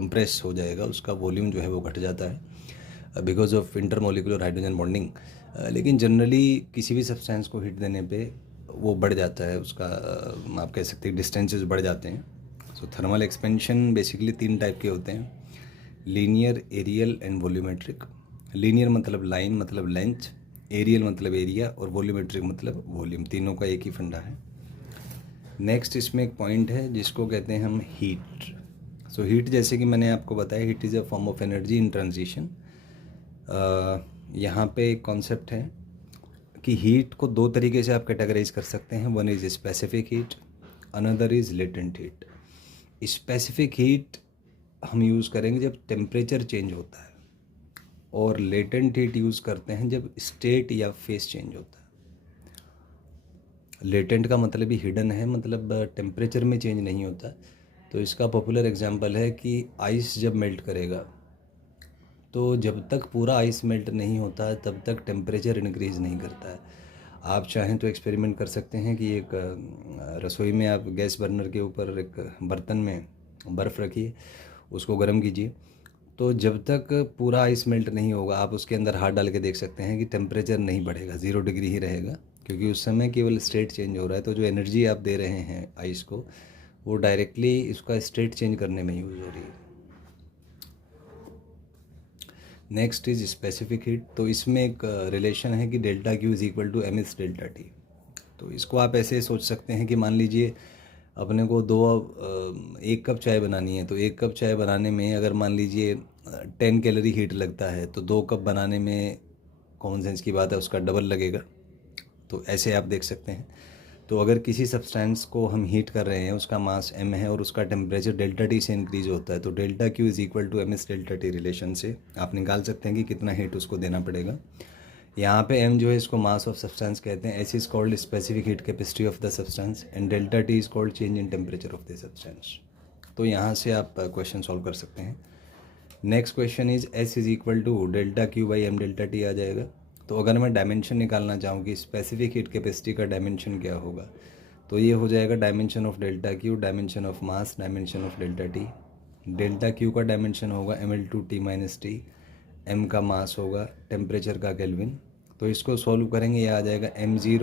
Compress हो जाएगा, उसका वॉल्यूम जो है वो घट जाता है because of intermolecular hydrogen bonding. लेकिन जनरली किसी भी सब्सटेंस को हीट देने पे वो बढ़ जाता है, उसका आप कह सकते हैं डिस्टेंसेस बढ़ जाते हैं। So thermal expansion basically 3 type के होते हैं, linear, areal and volumetric. Linear मतलब लाइन मतलब लेंथ, एरियल मतलब एरिया, और वॉल्यूमेट्रिक मतलब वॉल्यूम। तीनों का एक ही फंडा है। नेक्स्ट इसमें एक पॉइंट है जिसको कहते हैं हम हीट। सो हीट, जैसे कि मैंने आपको बताया, heat is a form of energy in transition. यहाँ पे एक कॉन्सेप्ट है कि हीट को 2 तरीके से आप कैटेगराइज कर सकते हैं। One is specific heat, another is latent heat. Specific heat हम यूज़ करेंगे जब टेम्परेचर चेंज होता है, और लेटेंट हीट यूज़ करते हैं जब स्टेट या फेस चेंज होता है। लेटेंट का मतलब ही हिडन है, मतलब टेम्परेचर में चेंज नहीं होता। तो इसका पॉपुलर एग्जांपल है कि आइस जब मेल्ट करेगा, तो जब तक पूरा आइस मेल्ट नहीं होता तब तक टेम्परेचर इंक्रीज़ नहीं करता है। आप चाहें तो एक्सपेरिमेंट कर सकते हैं कि एक रसोई में आप गैस बर्नर के ऊपर एक बर्तन में बर्फ़ रखिए, उसको गर्म कीजिए, तो जब तक पूरा आइस मेल्ट नहीं होगा आप उसके अंदर हाथ डाल के देख सकते हैं कि टेम्परेचर नहीं बढ़ेगा, 0 डिग्री ही रहेगा, क्योंकि उस समय केवल स्टेट चेंज हो रहा है। तो जो एनर्जी आप दे रहे हैं आइस को, वो डायरेक्टली इसका स्टेट चेंज करने में यूज़ हो रही है। Next is specific heat. तो इसमें एक रिलेशन है कि delta Q is equal to M S delta T. तो इसको आप ऐसे सोच सकते हैं कि मान लीजिए अपने को 1 कप चाय बनानी है, तो 1 कप चाय बनाने में अगर मान लीजिए 10 कैलोरी हीट लगता है, तो 2 कप बनाने में कॉमन सेंस की बात है उसका डबल लगेगा। तो ऐसे आप देख सकते हैं। तो अगर किसी सब्सटेंस को हम हीट कर रहे हैं, उसका मास m है और उसका टेम्परेचर डेल्टा टी से इंक्रीज होता है, तो delta Q is equal to M S delta T relation से आप निकाल सकते हैं कि कितना हीट उसको देना पड़ेगा। यहाँ पे m जो है इसको मास ऑफ सब्सटेंस कहते हैं, s is called specific heat capacity of the substance, and delta T is called change in temperature of the substance. तो यहाँ से आप क्वेश्चन सॉल्व कर सकते हैं। Next question is s is equal to delta Q by M delta T आ जाएगा। तो अगर मैं डायमेंशन निकालना चाहूँ कि स्पेसिफिक हीट कैपेसिटी का डायमेंशन क्या होगा, तो ये हो जाएगा dimension of delta Q, dimension of mass, dimension of delta T. Delta Q का डायमेंशन होगा ml/T-T, m का मास होगा, टेम्परेचर का केल्विन। तो इसको सॉल्व करेंगे, ये आ जाएगा m0